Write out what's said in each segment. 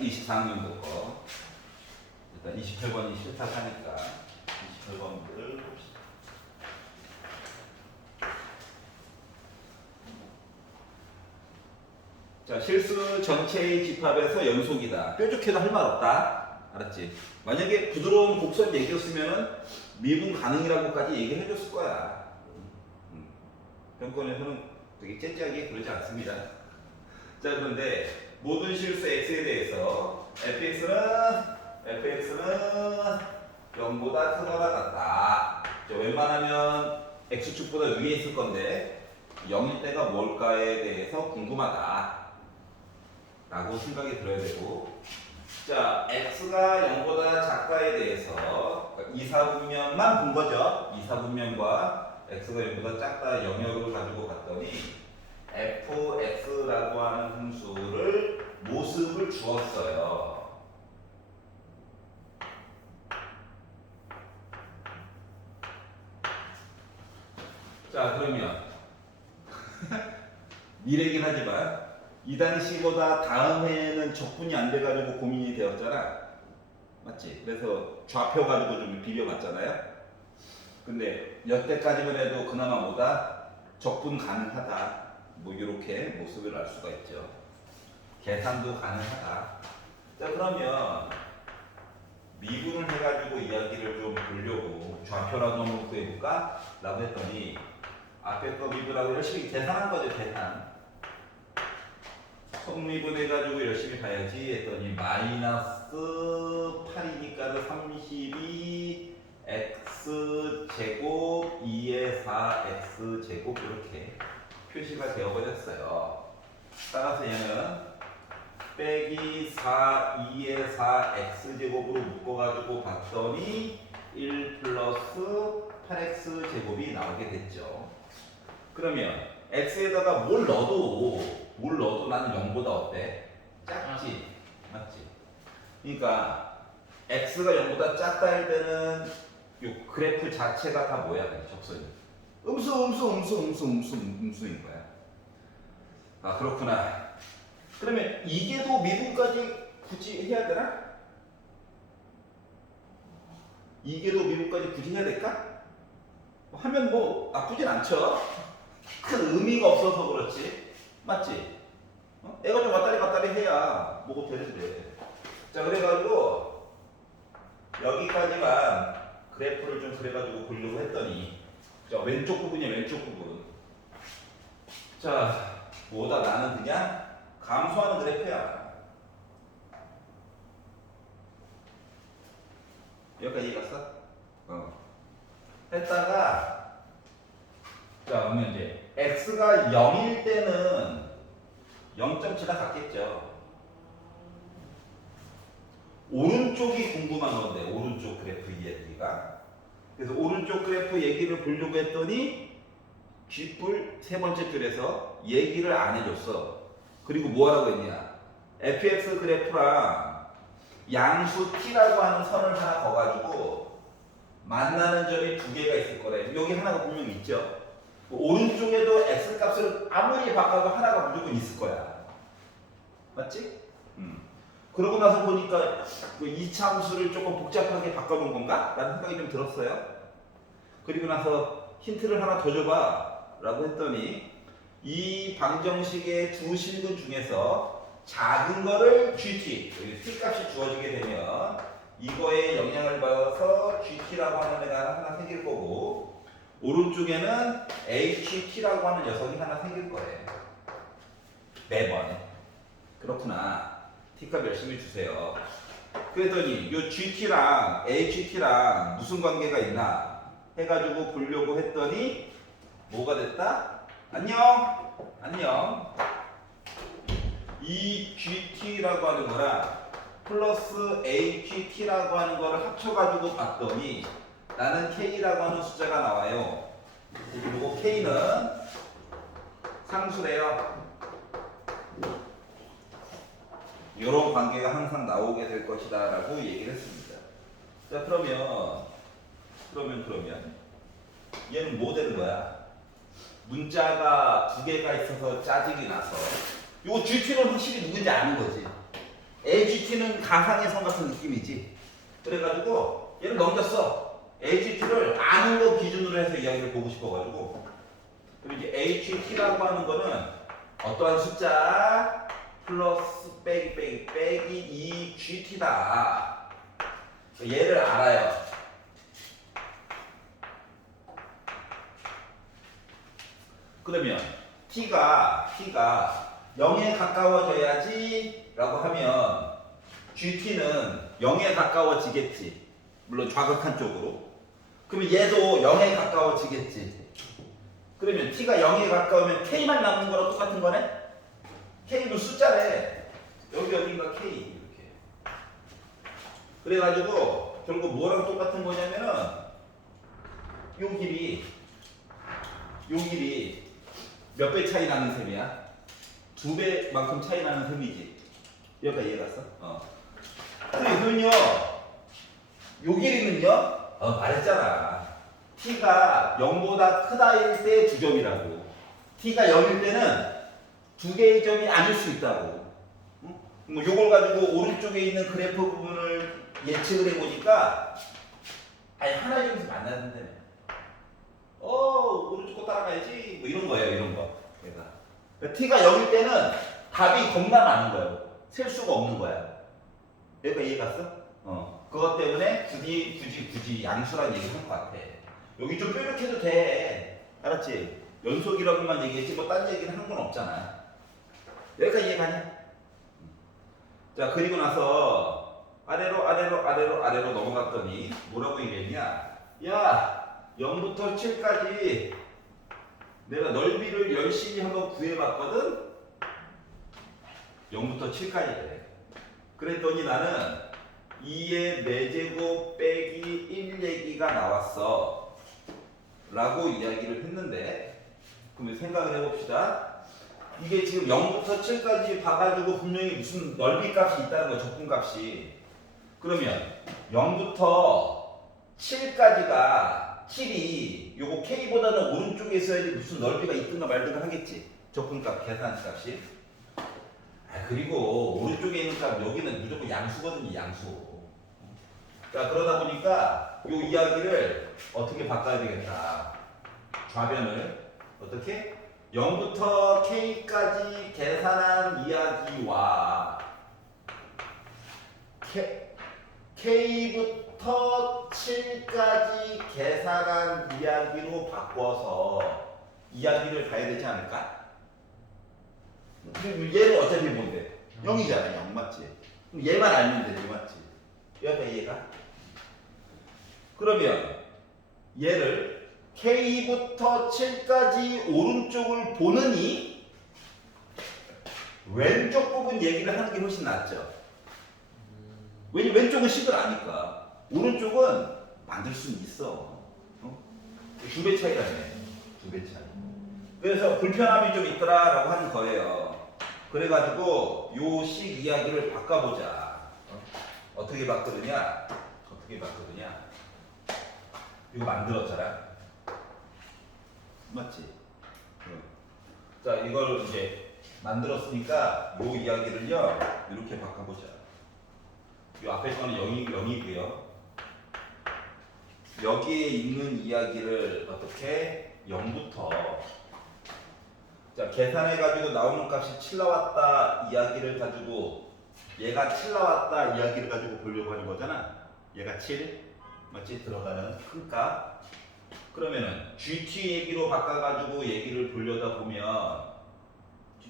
24학년도 거. 일단 28번이 싫다 하니까 28번들을 봅시다. 자, 실수 전체의 집합에서 연속이다. 뾰족해도 할 말 없다. 알았지? 만약에 부드러운 곡선 얘기였으면 미분 가능이라고까지 얘기를 해줬을 거야. 병권에서는 되게 째째하게 그러지 않습니다. 자, 그런데 모든 실수 x에 대해서 fx는 0보다 크거나 같다. 웬만하면 x축보다 위에 있을 건데 0일 때가 뭘까에 대해서 궁금하다 라고 생각이 들어야 되고, 자, x가 0보다 작다에 대해서 이사분면만 본 거죠. 이사분면과 x가 0보다 작다 영역을 가지고 봤더니 fx라고 하는 함수를 모습을 주었어요. 자, 그러면 미래긴 하지만 이 당시보다 다음 해에는 적분이 안 돼가지고 고민이 되었잖아. 맞지? 그래서 좌표 가지고 좀 비벼봤잖아요. 근데 여태까지만 해도 그나마 뭐다? 적분 가능하다. 뭐 이렇게 모습을 알 수가 있죠. 계산도 가능하다. 자, 그러면 미분을 해가지고 이야기를 좀 보려고 좌표라도 한번 구해볼까? 라고 했더니 앞에 거 미분하고 열심히 계산한 거죠. 계산. 성미분 해가지고 열심히 봐야지 했더니 마이너스 8이니까 32 x 제곱 2의 4 x 제곱 이렇게 표시가 되어버렸어요. 따라서 얘는 빼기 4 2의 4 x 제곱으로 묶어가지고 봤더니 1 플러스 8x 제곱이 나오게 됐죠. 그러면 x에다가 뭘 넣어도 나는 0보다 어때? 작지. 맞지? 그러니까 x가 0보다 작다 할 때는 요 그래프 자체가 다 뭐야? 적선이. 음수인 거야. 아, 그렇구나. 그러면 이게 더 미분까지 굳이 해야 되나? 이게 더 미분까지 굳이 해야 될까? 하면 뭐 나쁘진 않죠. 큰 의미가 없어서 그렇지. 맞지? 애가 좀 왔다리 해야 뭐가 되는데. 자, 그래가지고 여기까지만 그래프를 좀 그래가지고 보려고 했더니, 자, 왼쪽 부분이야. 왼쪽 부분. 자, 뭐다? 나는 그냥 감소하는 그래프야. 여기까지 이해갔어? 했다가, 자, 그러면 이제 x가 0일 때는 0.7가 같겠죠. 오른쪽이 궁금한 건데, 오른쪽 그래프 이야기가. 그래서 오른쪽 그래프 얘기를 보려고 했더니 쥐뿔 세 번째 줄에서 얘기를 안 해줬어. 그리고 뭐 하라고 했냐? fx 그래프랑 양수 t라고 하는 선을 하나 거가지고 만나는 점이 두 개가 있을 거래. 여기 하나가 분명히 있죠. 오른쪽에도 x 값을 아무리 바꿔도 하나가 무조건 있을 거야. 맞지? 그러고 나서 보니까 그 이차 함수를 조금 복잡하게 바꿔놓은 건가? 라는 생각이 좀 들었어요. 그리고 나서 힌트를 하나 더 줘봐 라고 했더니 이 방정식의 두 실근 중에서 작은 거를 gt, 여기 t 값이 주어지게 되면 이거에 영향을 받아서 gt라고 하는 애가 하나 생길 거고, 오른쪽에는 ht라고 하는 녀석이 하나 생길 거예요. 매번. 그렇구나. t값 열심히 주세요. 그랬더니 요 gt랑 ht랑 무슨 관계가 있나 해가지고 보려고 했더니 뭐가 됐다? 안녕. 이 gt라고 하는 거랑 플러스 ht라고 하는 거를 합쳐가지고 봤더니 나는 k라고 하는 숫자가 나와요. 그리고 k는 상수래요. 이런 관계가 항상 나오게 될 것이다 라고 얘기를 했습니다. 자, 그러면 얘는 뭐 되는 거야? 문자가 두 개가 있어서 짜증이 나서 요거 GT는 확실히 누군지 아는 거지. AGT는 가상의 선 같은 느낌이지. 그래가지고 얘를 넘겼어. AGT를 아는 거 기준으로 해서 이야기를 보고 싶어가지고. 그리고 이제 HT라고 하는 거는 어떠한 숫자 플러스 빼기 2GT다. 얘를 알아요. 그러면 T가 0에 가까워져야지 라고 하면 GT는 0에 가까워지겠지. 물론 좌극한 쪽으로. 그러면 얘도 0에 가까워지겠지. 그러면 T가 0에 가까우면 K만 남는 거랑 똑같은 거네? K도 숫자래. 여기 어딘가 K 이렇게. 그래가지고 결국 뭐랑 똑같은 거냐면은 요 길이 몇 배 차이 나는 셈이야? 2배만큼 차이 나는 셈이지. 여기까지 이해갔어? 근데 이건요, 요 길이는요, 말했잖아. T가 0보다 크다일 때 2점이라고. T가 0일 때는 2개의 점이 아닐 수 있다고. 응? 뭐 요걸 가지고 오른쪽에 있는 그래프 부분을 예측을 해보니까, 아니, 하나의 점에서 만나야 된다며. 오른쪽 거 따라가야지. 뭐 이런 거예요, 이런 거. 그러니까 T가 0일 때는 답이 겁나 많은 거예요. 셀 수가 없는 거야. 여기가 이해 갔어? 그것 때문에 굳이 양수란 얘기를 한 것 같아. 여기 좀 뾰족해도 돼. 알았지? 연속이라고만 얘기했지 뭐 딴 얘기는 한 건 없잖아. 여기까지 이해 가냐? 자, 그리고 나서 아래로 넘어갔더니 뭐라고 얘기했냐? 야, 0부터 7까지 내가 넓이를 열심히 한번 구해봤거든? 0부터 7까지 그래. 그랬더니 나는 2의 4제곱 빼기 1 얘기가 나왔어. 라고 이야기를 했는데, 그러면 생각을 해봅시다. 이게 지금 0부터 7까지 봐가지고 분명히 무슨 넓이 값이 있다는 거야, 적분 값이. 그러면 0부터 7까지가 7이 요거 K보다는 오른쪽에 있어야지 무슨 넓이가 있든가 말든가 하겠지. 적분값, 계산값이. 그리고 오른쪽에 있는 값 여기는 무조건 양수거든요, 양수. 자, 그러다 보니까 요 이야기를 어떻게 바꿔야 되겠다. 좌변을 어떻게? 0부터 K까지 계산한 이야기와 K부터 7까지 계산한 이야기로 바꿔서 이야기를 봐야 되지 않을까? 얘는 어차피 뭔데? 0이잖아, 0 맞지? 그럼 얘만 알면 되지, 맞지? 얘가? 그러면 얘를 K부터 7까지 오른쪽을 보느니 왼쪽 부분 얘기를 하는 게 훨씬 낫죠. 왜냐면 왼쪽은 식을 아니까. 오른쪽은 만들 수는 있어. 2배 차이라네. 2배 차이. 그래서 불편함이 좀 있더라라고 하는 거예요. 그래가지고 요 식 이야기를 바꿔보자. 어떻게 바꾸느냐? 이거 만들었잖아. 맞지? 자, 이걸 이제 만들었으니까 요 이야기를요 이렇게 바꿔보자. 요 앞에 거는 0이고요. 여기에 있는 이야기를 어떻게 0부터 자, 계산해가지고 나오는 값이 7 나왔다 이야기를 가지고 얘가 7 나왔다 이야기를 가지고 보려고 하는 거잖아. 얘가 7 맞지? 들어가는 큰 값. 그러면은 GT 얘기로 바꿔가지고 얘기를 보려다 보면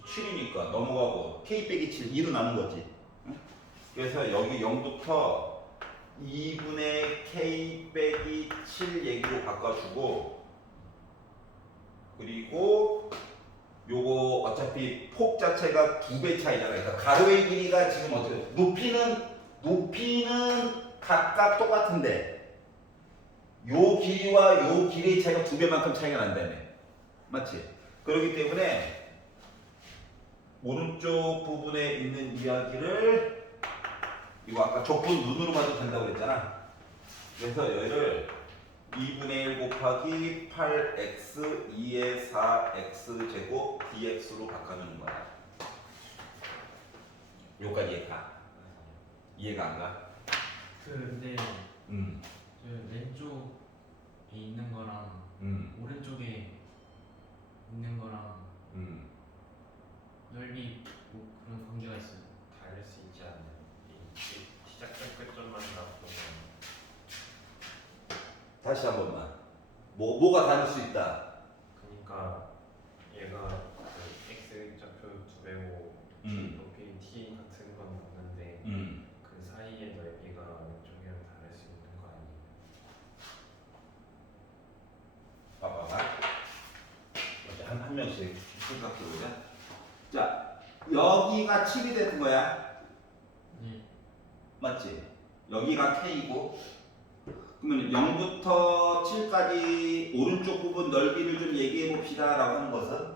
7이니까 넘어가고 K 빼기 7 2로 나눈 거지. 응? 그래서 여기 0부터 2분의 K 빼기 7 얘기로 바꿔주고 그리고 요거 어차피 폭 자체가 2배 차이잖아. 그러니까 가로의 길이가 지금 어떻게 높이는 각각 똑같은데 요 길이와 요 길이의 차이가 2배만큼 차이가 난다며. 맞지? 그렇기 때문에 오른쪽 부분에 있는 이야기를 이거 아까 적분 눈으로 봐도 된다고 그랬잖아. 그래서 얘를 2분의 1 곱하기 8x 2의 4x 제곱 dx로 바꿔주는 거야. 요까지 가. 이해가 안 가? 근데 음. 그 왼쪽에 있는 거랑 오른쪽에 있는 거랑 넓이 뭐 그런 관계가 있어요. 다를 수 있지 않나요? 시작점 끝점만 나쁘면 다시 한 번만. 뭐가 다를 수 있다? 그러니까 얘가 그 x 좌표 두 배고 높이 t 같은 건 없는데 그 사이의 넓이가 왼쪽이랑 다를 수 있는 거 아니에요? 봐봐. 한 명씩 생각해보자. 자, 여기가 7이 되는 거야. 네. 맞지? 여기가 K고 그러면 0부터 7까지 오른쪽 부분 넓이를 좀 얘기해 봅시다 라고 하는 것은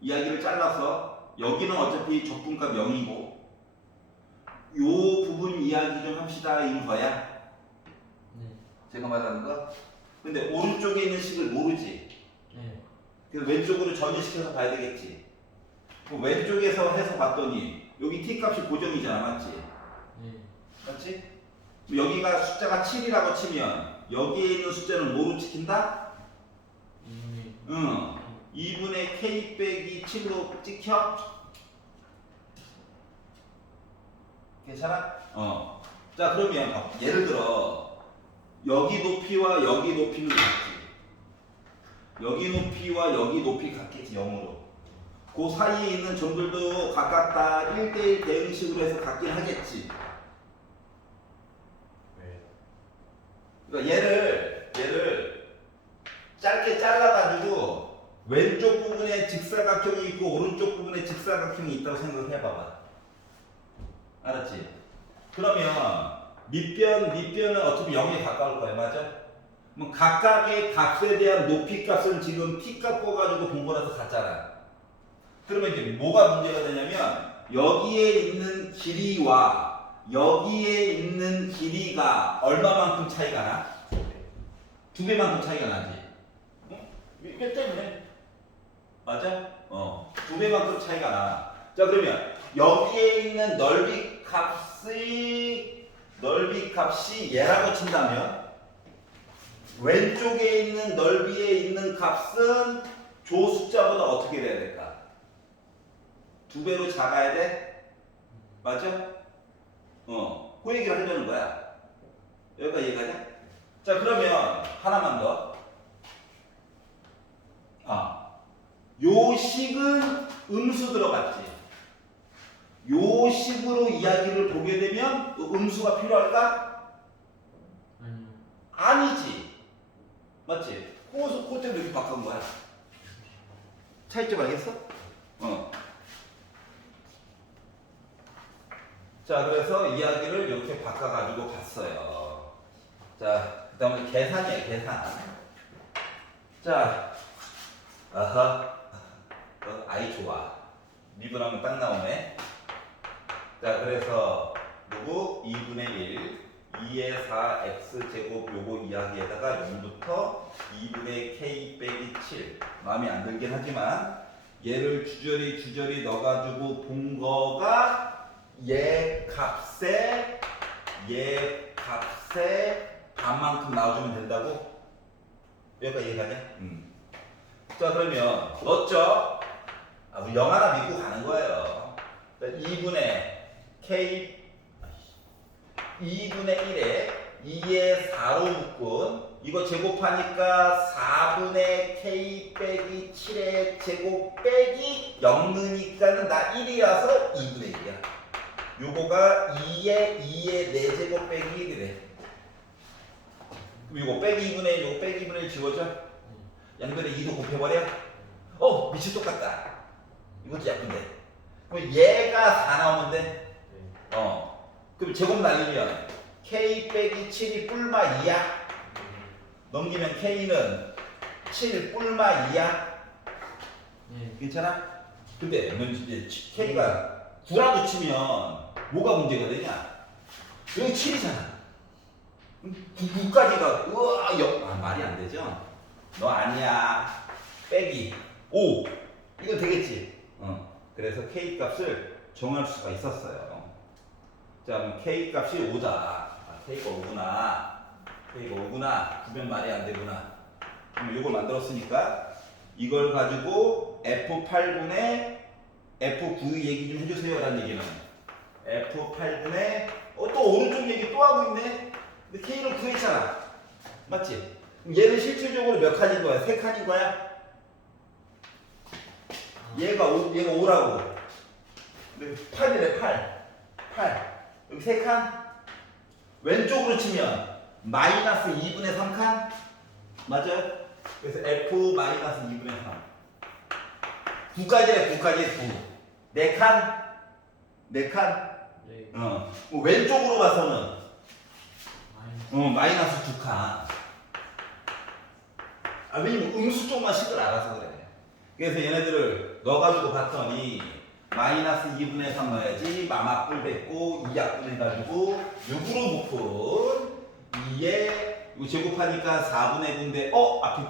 이야기를 잘라서 여기는 어차피 적분값 0이고 요 부분 이야기 좀 합시다 인 거야. 네. 제가 말하는 거. 근데 오른쪽에 있는 식을 모르지. 네. 그래서 왼쪽으로 전이시켜서 봐야 되겠지. 그럼 왼쪽에서 해서 봤더니 여기 t 값이 고정이잖아, 맞지? 네. 맞지? 여기가 숫자가 7이라고 치면 여기에 있는 숫자는 뭐로 찍힌다? 2분의 k 빼기 7로 찍혀? 괜찮아? 자, 그러면 예를 들어 여기 높이와 여기 높이는 같지. 여기 높이와 여기 높이 같겠지, 0으로. 그 사이에 있는 점들도 각각 다 1대1 대응식으로 해서 같긴 하겠지. 왜? 그러니까 얘를 짧게 잘라가지고 왼쪽 부분에 직사각형이 있고 오른쪽 부분에 직사각형이 있다고 생각해 봐봐. 알았지? 그러면 밑변은 어차피 0에 가까울 거야, 맞아? 그럼 각각의 값에 대한 높이 값을 지금 t 값 뽑아가지고 본 거라서 같잖아. 그러면 이제 뭐가 문제가 되냐면 여기에 있는 길이와 여기에 있는 길이가 얼마만큼 차이가 나? 2배만큼 차이가 나지. 몇 때문에? 맞아? 2배만큼 차이가 나. 자, 그러면 여기에 있는 넓이 값이 얘라고 친다면 왼쪽에 있는 넓이에 있는 값은 조 숫자보다 어떻게 돼야 될까? 2배로 작아야 돼? 맞아? 그 얘기를 하려는 거야. 여기까지 이해가냐? 자, 그러면 하나만 더. 요 식은 음수 들어갔지. 요 식으로 이야기를 보게 되면 음수가 필요할까? 아니요. 아니지. 맞지? 그거 때문에 이렇게 바꾼 거야. 차이점 알겠어? 자, 그래서 이야기를 이렇게 바꿔가지고 갔어요. 자, 그 다음에 계산이에요, 계산. 자, 아이 좋아. 미분하면 딱 나오네. 자, 그래서 누구? 2분의 1, 2의 4 x제곱 요거 이야기에다가 0부터 2분의 k 빼기 7. 마음에 안 들긴 하지만 얘를 주저리 넣어가지고 본 거가 얘 값에 반만큼 나와주면 된다고? 여기까지 이해가냐? 자, 그러면 넣었죠? 우리 0 하나 믿고 가는 거예요. 2분의 k 2분의 1에 2의 4로 묶은 이거 제곱하니까 4분의 k 빼기 7의 제곱 빼기 0 넣으니까는 나 1이라서 2분의 1이야. 요거가 2의 4제곱 빼기 1이래. 그럼 요거 빼기 2분의 1, 요거 빼기 2분의 1 지워져? 양변에 2도 곱해버려? 미치 똑같다. 이것도 예쁜데. 그럼 얘가 4 나오면 돼? 그럼 제곱 날리면 k 빼기 7이 뿔마 2야? 넘기면 k는 7 뿔마 2야? 네. 괜찮아? 근데 이제 k가 9라고 치면 뭐가 문제가 되냐? 여기 7이잖아. 9까지가 우와 말이 안 되죠? 너 아니야. 빼기 5 이거 되겠지? 그래서 k 값을 정할 수가 있었어요. 자, 그럼 K 값이 5다. K가 5구나. K가 5구나. 구면 말이 안 되구나. 그럼 이걸 만들었으니까 이걸 가지고 F8분의 F9 얘기 좀 해주세요. 라는 얘기는 F8분의 또 오른쪽 얘기 또 하고 있네. 근데 K를 구했잖아. 맞지? 그럼 얘는 실질적으로 몇 칸인 거야? 3칸인 거야? 얘가 5라고. 근데 8이래, 8. 여기 3칸? 왼쪽으로 치면 마이너스 2분의 3칸? 맞아요? 그래서 F 마이너스 2분의 3. 9까지래, 9까지 9. 4칸? 4칸? 네. 왼쪽으로 봐서는 마이너스. 마이너스 2칸. 왜냐면 음수 쪽만 식을 알아서 그래. 그래서 얘네들을 넣어가지고 봤더니 마이너스 2분의 3 넣어야지 마마뿔 뱉고 2약분 해가지고 6으로 묶은 2에 이거 제곱하니까 4분의 9인데 앞에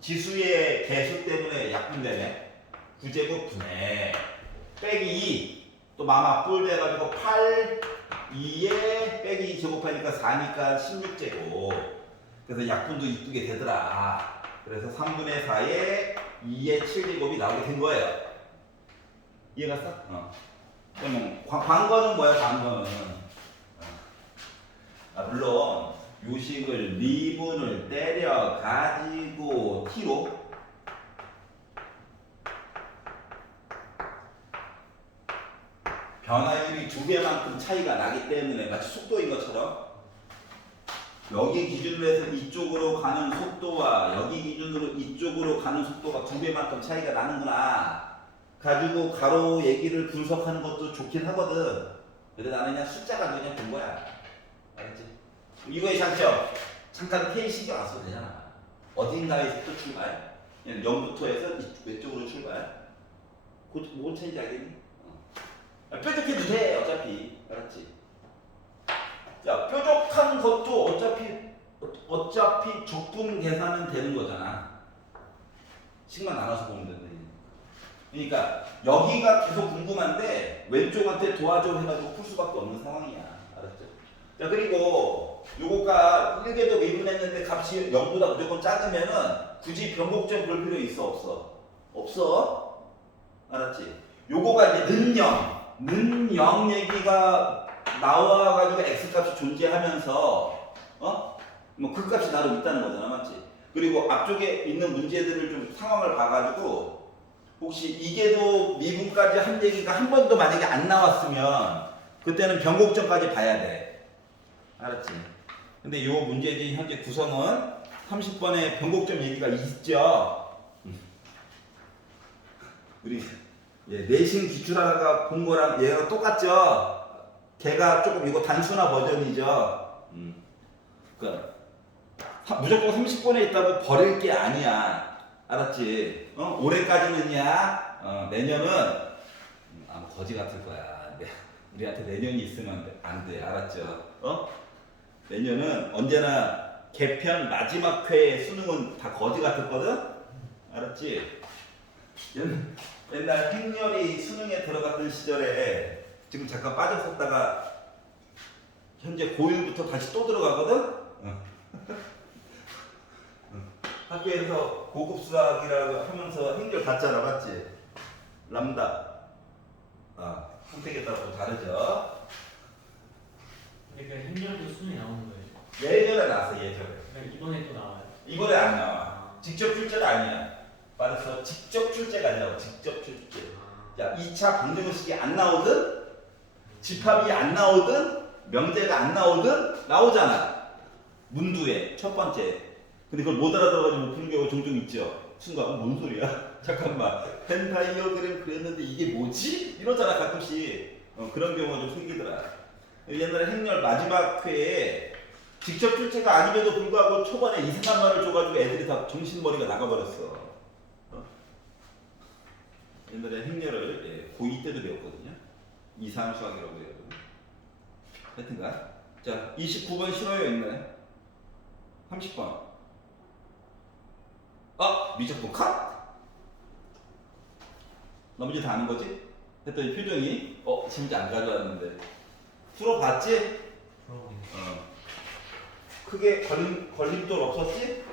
지수의 개수 때문에 약분되네. 9제곱 분의 빼기 2 또 마마뿔 돼가지고 8 2에 빼기 2 제곱하니까 4니까 16제곱. 그래서 약분도 이쁘게 되더라. 그래서 3분의 4에 2의 7제곱이 나오게 된 거예요. 이해갔어? 그러면 관건은 뭐야? 관건은 물론 요식을 미분을 때려 가지고 t로 변화율이 2배만큼 차이가 나기 때문에 마치 속도인 것처럼 여기 기준으로 해서 이쪽으로 가는 속도와 여기 기준으로 이쪽으로 가는 속도가 2배만큼 차이가 나는구나 가지고 가로 얘기를 분석하는 것도 좋긴 하거든. 근데 나는 그냥 숫자 가지고 그냥 본 거야. 알겠지? 이거의 장점 잠깐 K 신경 안 써도 되잖아. 어딘가에서부터 출발 그냥 0부터 해서 왼쪽으로 출발 뭘 차인지 알겠니? 뾰족해도 돼 어차피. 알았지? 야, 뾰족한 것도 어차피 적분 계산은 되는 거잖아. 식만 나눠서 보면 된다. 그러니까 여기가 계속 궁금한데 왼쪽한테 도와줘 해가지고 풀 수밖에 없는 상황이야. 알았죠? 자, 그리고 요거가 1계도 미분했는데 값이 0보다 무조건 작으면은 굳이 변곡점 볼 필요 있어 없어? 없어. 알았지? 요거가 이제 는 0 얘기가 나와가지고 x값이 존재하면서 뭐 그 값이 나름 있다는 거잖아. 맞지? 그리고 앞쪽에 있는 문제들을 좀 상황을 봐가지고 혹시 이게도 미분까지 한 얘기가 한 번도 만약에 안 나왔으면 그때는 변곡점까지 봐야 돼. 알았지? 근데 이 문제지 현재 구성은 30번에 변곡점 얘기가 있죠. 우리 내신 기출하다가 본 거랑 얘가 똑같죠? 걔가 조금 이거 단순화 버전이죠. 그러니까 무조건 30번에 있다고 버릴 게 아니야. 알았지? 올해까지는야. 내년은 아마 거지 같을 거야. 우리한테 내년이 있으면 안 돼. 알았죠? 내년은 언제나 개편 마지막 회의 수능은 다 거지 같았거든? 알았지? 옛날 행렬이 수능에 들어갔던 시절에 지금 잠깐 빠졌었다가 현재 고1부터 다시 또 들어가거든? 학교에서 고급 수학이라고 하면서 행렬 갔잖아, 맞지? 람다. 선택에 따라 또 다르죠? 그러니까 행렬도 수능이 나오는 거예요. 예전에 나왔어, 예전에. 그러니까 이번에 또 나와요. 이번에 안 나와. 직접 출제가 아니야. 말해서 직접 출제가 아니라고, 직접 출제. 자, 2차 방정식이 안 나오든, 집합이 안 나오든, 명제가 안 나오든, 나오잖아. 문두에, 첫 번째. 근데 그걸 못 알아들어가지고 못 푸는 경우가 종종 있죠. 순간, 뭔 소리야? 잠깐만. 펜타이어그램 그렸는데 이게 뭐지? 이러잖아, 가끔씩. 그런 경우가 좀 생기더라. 옛날에 행렬 마지막 회에 직접 출제가 아님에도 불구하고 초반에 이상한 말을 줘가지고 애들이 다 정신머리가 나가버렸어. 옛날에 행렬을 고2 때도 배웠거든요. 이상한 수학이라고 해요. 하여튼간. 자, 29번 싫어요, 있나요? 30번. 미적분 컷? 나머지 다 아는 거지? 했더니 표정이 진짜 안 가져왔는데 풀어봤지? 풀어보긴 크게 걸림돌 없었지?